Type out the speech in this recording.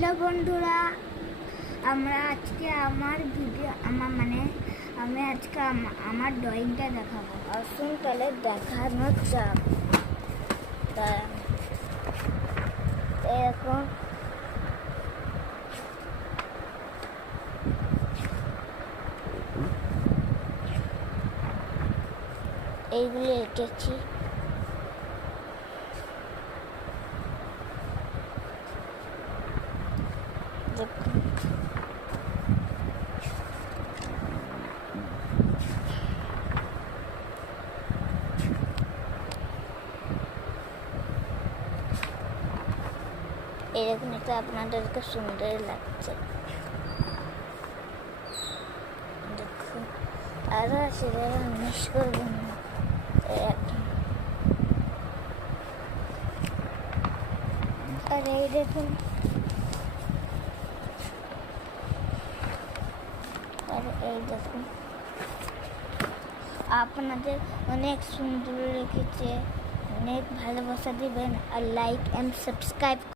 Hello বন্ধুরা, আমরা আজকে আমার ভিডিও আমি আজকে আমার ড্রয়িংটা দেখাবো। আসুন তাহলে দেখানো যাক। এরকম এইগুলি এঁকেছি। দেখুন এরকম একটা আপনাদেরকে সুন্দর লাগছে। দেখুন আরো আছে, মিস করবেন না। আর এই দেখুন, আর এই দেখুন, আপনাদের অনেক সুন্দর লেগেছে। অনেক ভালোবাসা দিবেন আর লাইক অ্যান্ড সাবস্ক্রাইব